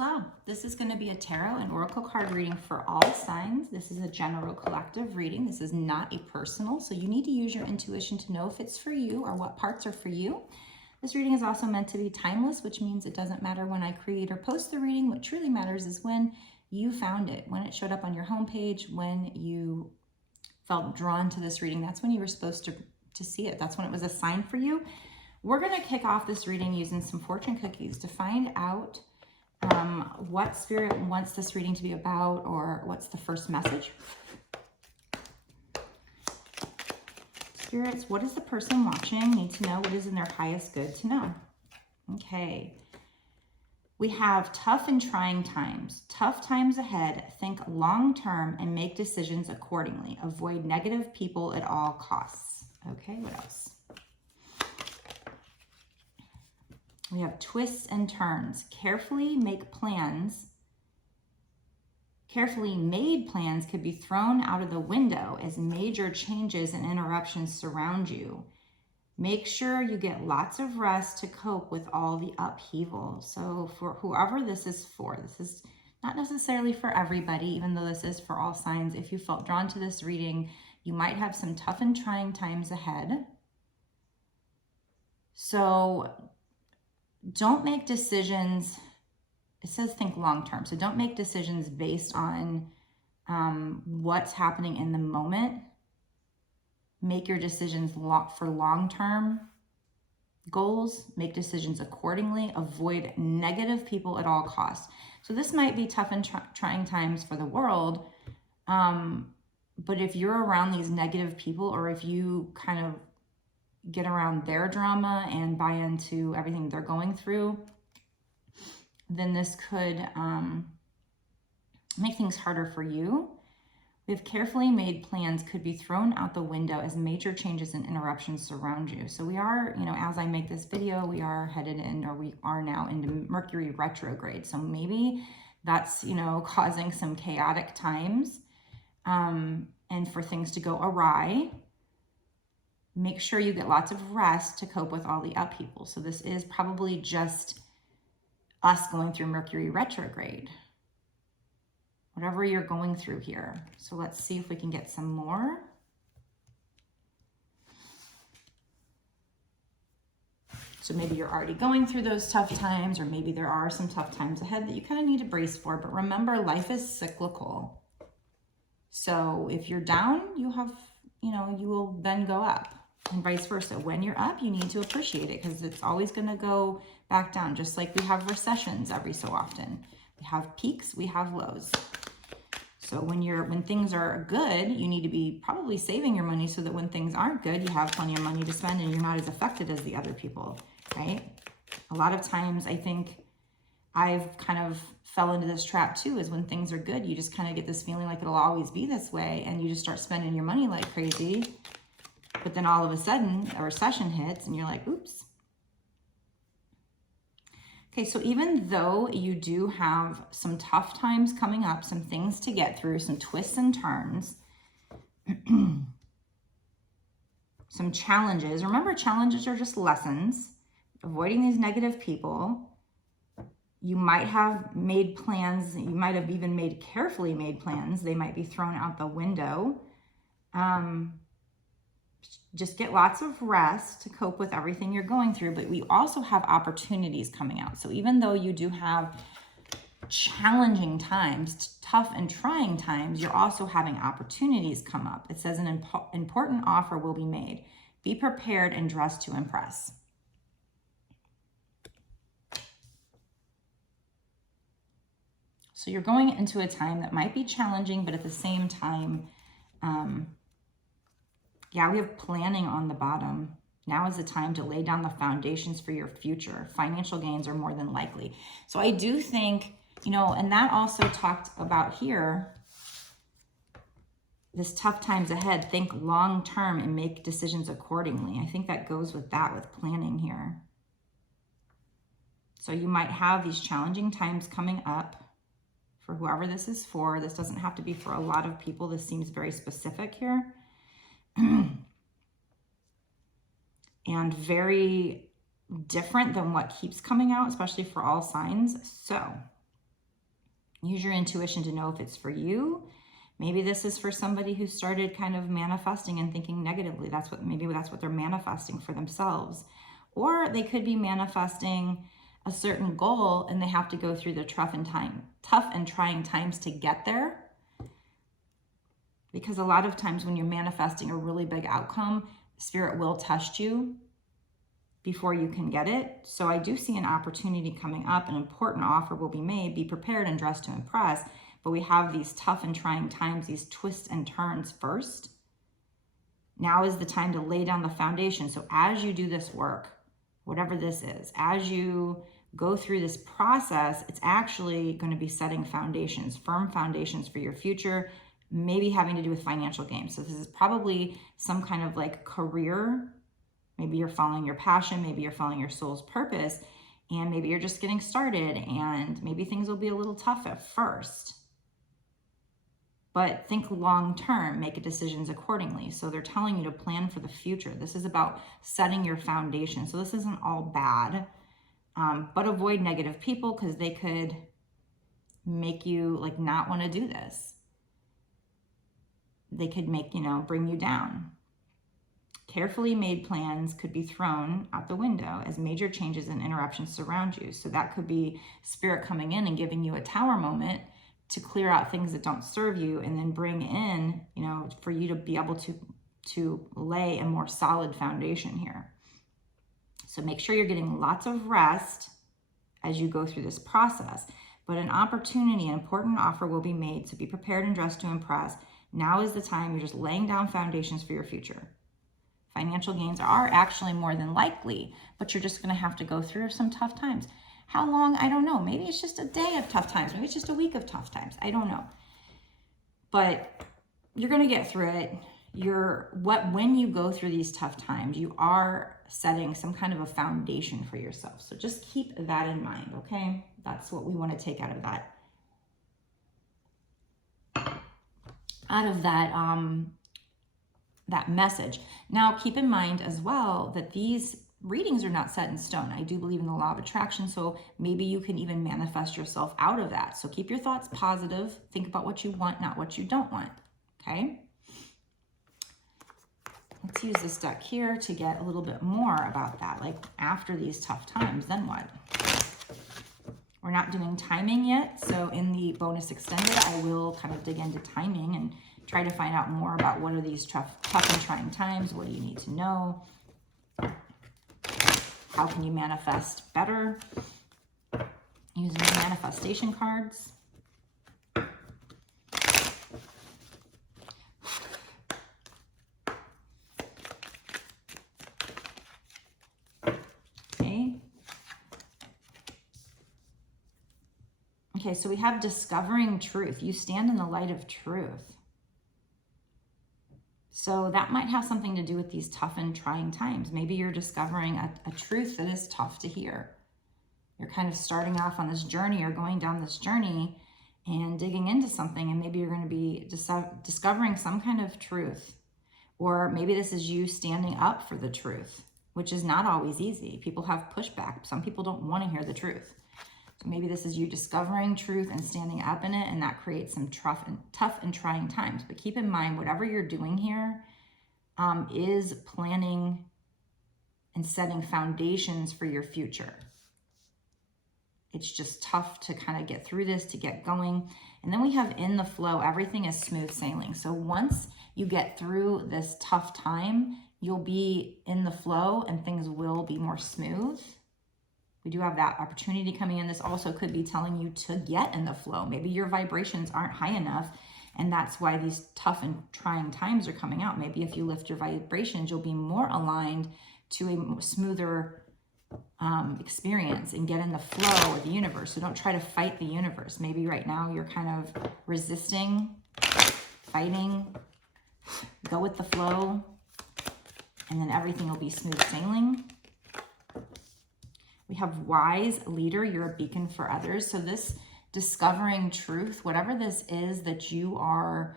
Hello, this is going to be a tarot and oracle card reading for all signs. This is a general collective reading. This is not a personal, so you need to use your intuition to know if it's for you or what parts are for you. This reading is also meant to be timeless, which means it doesn't matter when I create or post the reading. What truly matters is when you found it, when it showed up on your homepage, when you felt drawn to this reading. That's when you were supposed to see it. That's when it was assigned for you. We're going to kick off this reading using some fortune cookies to find out what spirit wants this reading to be about, or what's the first message. Spirits, what does the person watching need to know? What is in their highest good to know? Okay. We have tough and trying times. Tough times ahead. Think long term and make decisions accordingly. Avoid negative people at all costs. Okay, what else? We have twists and turns. Carefully made plans could be thrown out of the window as major changes and interruptions surround you. Make sure you get lots of rest to cope with all the upheaval. So for whoever this is not necessarily for everybody, even though this is for all signs. If you felt drawn to this reading, you might have some tough and trying times ahead. So don't make decisions, it says think long term, so don't make decisions based on what's happening in the moment. Make your decisions for long term goals. Make decisions accordingly. Avoid negative people at all costs. So this might be tough and trying times for the world, but if you're around these negative people, or if you kind of get around their drama and buy into everything they're going through, then this could make things harder for you. We have carefully made plans could be thrown out the window as major changes and interruptions surround you. So we are, as I make this video, we are headed in, or we are now into Mercury retrograde. So maybe that's, causing some chaotic times and for things to go awry. Make sure you get lots of rest to cope with all the upheaval. So this is probably just us going through Mercury retrograde, whatever you're going through here. So let's see if we can get some more. So maybe you're already going through those tough times, or maybe there are some tough times ahead that you kind of need to brace for. But remember, life is cyclical. So if you're down, you will then go up. And vice versa. When you're up, you need to appreciate it, because it's always going to go back down, just like we have recessions every so often. We have peaks, we have lows. So when things are good, you need to be probably saving your money so that when things aren't good, you have plenty of money to spend and you're not as affected as the other people, right? A lot of times, I think I've kind of fell into this trap too, is when things are good, you just kind of get this feeling like it'll always be this way, and you just start spending your money like crazy. But then all of a sudden, a recession hits and you're like, oops. Okay, so even though you do have some tough times coming up, some things to get through, some twists and turns, some challenges. Remember, challenges are just lessons. Avoiding these negative people. You might have made plans. You might have even made carefully made plans. They might be thrown out the window. Just get lots of rest to cope with everything you're going through. But we also have opportunities coming out. So even though you do have challenging times, tough and trying times, you're also having opportunities come up. It says an important offer will be made. Be prepared and dress to impress. So you're going into a time that might be challenging, but at the same time, we have planning on the bottom. Now is the time to lay down the foundations for your future. Financial gains are more than likely. So I do think, and that also talked about here, this tough times ahead, think long term and make decisions accordingly. I think that goes with that, with planning here. So you might have these challenging times coming up for whoever this is for. This doesn't have to be for a lot of people. This seems very specific here. And very different than what keeps coming out, especially for all signs. So Use your intuition to know if it's for you. Maybe this is for somebody who started kind of manifesting and thinking negatively. Maybe that's what they're manifesting for themselves. Or they could be manifesting a certain goal and they have to go through the tough and trying times to get there. Because a lot of times when you're manifesting a really big outcome, Spirit will test you before you can get it. So I do see an opportunity coming up. An important offer will be made. Be prepared and dressed to impress. But we have these tough and trying times, these twists and turns first. Now is the time to lay down the foundation. So as you do this work, whatever this is, as you go through this process, it's actually going to be setting foundations, firm foundations for your future, maybe having to do with financial gain. So this is probably some kind of like career. Maybe you're following your passion, maybe you're following your soul's purpose, and maybe you're just getting started, and maybe things will be a little tough at first. But think long term, make decisions accordingly. So they're telling you to plan for the future. This is about setting your foundation. So this isn't all bad, but avoid negative people because they could make you like not want to do this. They could make, bring you down. Carefully made plans could be thrown out the window as major changes and interruptions surround you. So that could be Spirit coming in and giving you a tower moment to clear out things that don't serve you and then bring in, for you to be able to lay a more solid foundation here. So make sure you're getting lots of rest as you go through this process. But an opportunity, an important offer will be made, so be prepared and dressed to impress. Now is the time. You're just laying down foundations for your future. Financial gains are actually more than likely, but you're just going to have to go through some tough times. How long? I don't know. Maybe it's just a day of tough times. Maybe it's just a week of tough times. I don't know. But you're going to get through it. When you go through these tough times, you are setting some kind of a foundation for yourself. So just keep that in mind, okay? That's what we want to take out of that. That message. Now, keep in mind as well that these readings are not set in stone. I do believe in the law of attraction, so maybe you can even manifest yourself out of that. So keep your thoughts positive. Think about what you want, not what you don't want, okay? Let's use this deck here to get a little bit more about that. Like after these tough times, then what? We're not doing timing yet, so in the bonus extended, I will kind of dig into timing and try to find out more about what are these tough and trying times. What do you need to know? How can you manifest better? Using manifestation cards. Okay, so we have discovering truth. You stand in the light of truth. So that might have something to do with these tough and trying times. Maybe you're discovering a truth that is tough to hear. You're kind of starting off on this journey or going down this journey and digging into something, and maybe you're going to be discovering some kind of truth. Or maybe this is you standing up for the truth, which is not always easy. People have pushback. Some people don't want to hear the truth. So maybe this is you discovering truth and standing up in it, and that creates some tough and trying times. But keep in mind, whatever you're doing here is planning and setting foundations for your future. It's just tough to kind of get through this, to get going. And then we have in the flow, everything is smooth sailing. So once you get through this tough time, you'll be in the flow and things will be more smooth. We do have that opportunity coming in. This also could be telling you to get in the flow. Maybe your vibrations aren't high enough, and that's why these tough and trying times are coming out. Maybe if you lift your vibrations, you'll be more aligned to a smoother experience and get in the flow of the universe. So don't try to fight the universe. Maybe right now you're kind of resisting, fighting. Go with the flow, and then everything will be smooth sailing. We have wise leader, you're a beacon for others. So this discovering truth, whatever this is that you are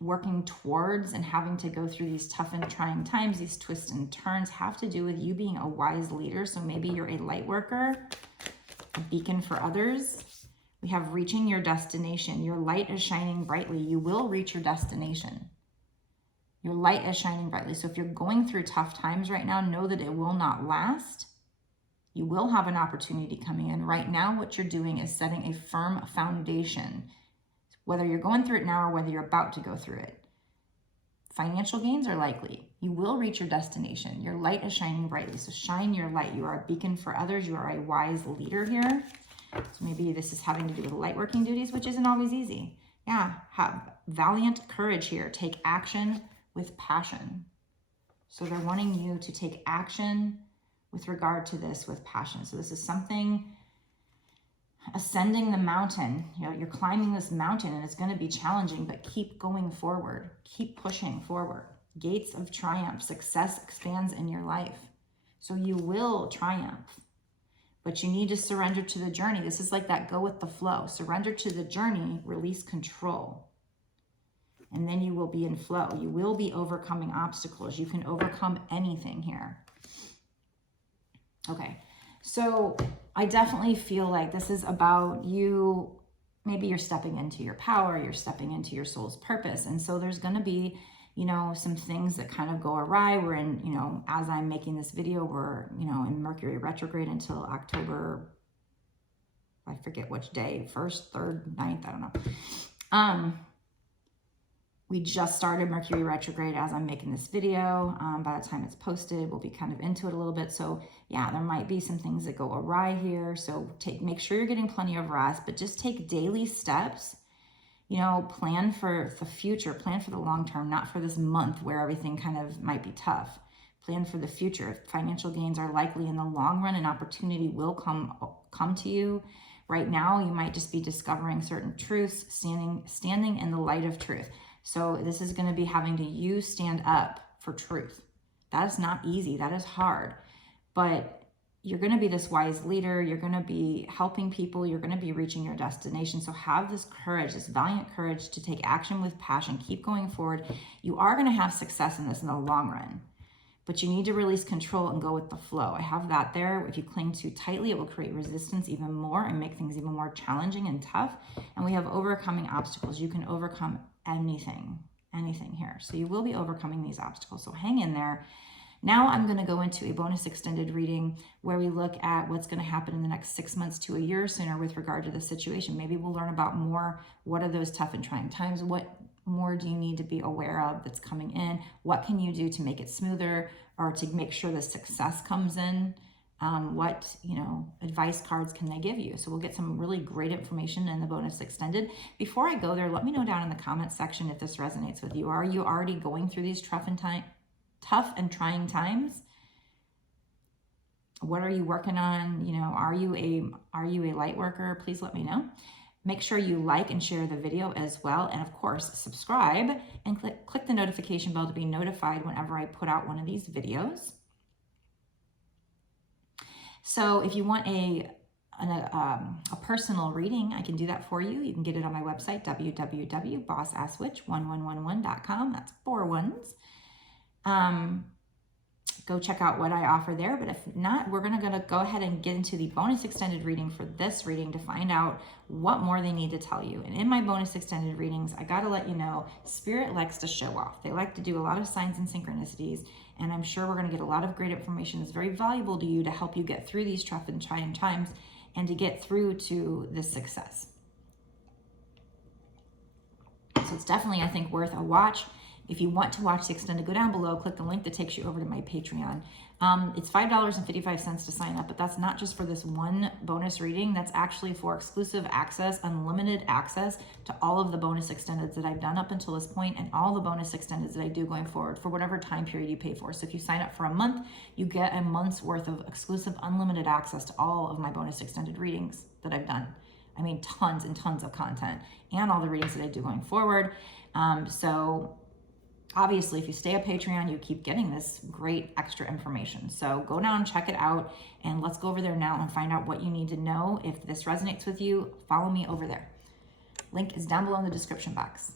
working towards and having to go through these tough and trying times, these twists and turns, have to do with you being a wise leader. So maybe you're a light worker, a beacon for others. We have reaching your destination. Your light is shining brightly. You will reach your destination. Your light is shining brightly. So if you're going through tough times right now, know that it will not last. You will have an opportunity coming in. Right now, what you're doing is setting a firm foundation, whether you're going through it now or whether you're about to go through it. Financial gains are likely. You will reach your destination. Your light is shining brightly. So shine your light. You are a beacon for others. You are a wise leader here. So maybe this is having to do with light working duties, which isn't always easy. Yeah, have valiant courage here. Take action with passion. So they're wanting you to take action with regard to this with passion. So this is something, ascending the mountain. You know, you're climbing this mountain and it's going to be challenging, but keep going forward. Keep pushing forward. Gates of triumph. Success expands in your life. So you will triumph, but you need to surrender to the journey. This is like that go with the flow. Surrender to the journey, release control. And then you will be in flow. You will be overcoming obstacles. You can overcome anything here. Okay, so I definitely feel like this is about you. Maybe you're stepping into your power, you're stepping into your soul's purpose. And so there's going to be, you know, some things that kind of go awry. We're in, you know, as I'm making this video, we're, you know, in Mercury retrograde until October, I forget which day, 1st, 3rd, 9th, I don't know. We just started Mercury retrograde as I'm making this video. By the time it's posted, we'll be kind of into it a little bit. So yeah, there might be some things that go awry here. So make sure you're getting plenty of rest, but just take daily steps. You know, plan for the future, plan for the long term, not for this month where everything kind of might be tough. Plan for the future. Financial gains are likely in the long run. An opportunity will come to you. Right now, you might just be discovering certain truths, standing in the light of truth. So this is going to be having to you stand up for truth. That is not easy. That is hard. But you're going to be this wise leader. You're going to be helping people. You're going to be reaching your destination. So have this courage, this valiant courage to take action with passion. Keep going forward. You are going to have success in this in the long run. But you need to release control and go with the flow. I have that there. If you cling too tightly, it will create resistance even more and make things even more challenging and tough. And we have overcoming obstacles. You can overcome anything here. So you will be overcoming these obstacles. So hang in there. Now I'm going to go into a bonus extended reading where we look at what's going to happen in the next 6 months to a year sooner with regard to the situation. Maybe we'll learn about more. What are those tough and trying times? What more do you need to be aware of that's coming in? What can you do to make it smoother or to make sure the success comes in? What, you know, advice cards can they give you? So we'll get some really great information in the bonus extended. Before I go there, let me know down in the comments section if this resonates with you. Are you already going through these tough and trying times? What are you working on? You know, are you a light worker? Please let me know. Make sure you like and share the video as well. And of course, subscribe and click the notification bell to be notified whenever I put out one of these videos. So if you want a personal reading, I can do that for you. You can get it on my website, www.bossasswitch1111.com. That's 4 ones. Go check out what I offer there. But if not, we're going to go ahead and get into the bonus extended reading for this reading to find out what more they need to tell you. And in my bonus extended readings, I got to let you know, Spirit likes to show off. They like to do a lot of signs and synchronicities. And I'm sure we're going to get a lot of great information that's very valuable to you to help you get through these tough and trying times and to get through to this success. So it's definitely, I think, worth a watch. If you want to watch the extended, go down below, click the link that takes you over to my Patreon. It's $5.55 to sign up, but that's not just for this one bonus reading. That's actually for exclusive access, unlimited access to all of the bonus extendeds that I've done up until this point and all the bonus extendeds that I do going forward for whatever time period you pay for. So if you sign up for a month, you get a month's worth of exclusive, unlimited access to all of my bonus extended readings that I've done. I mean, tons and tons of content and all the readings that I do going forward. So obviously, if you stay a Patreon, you keep getting this great extra information. So go down, check it out, and let's go over there now and find out what you need to know. If this resonates with you, follow me over there. Link is down below in the description box.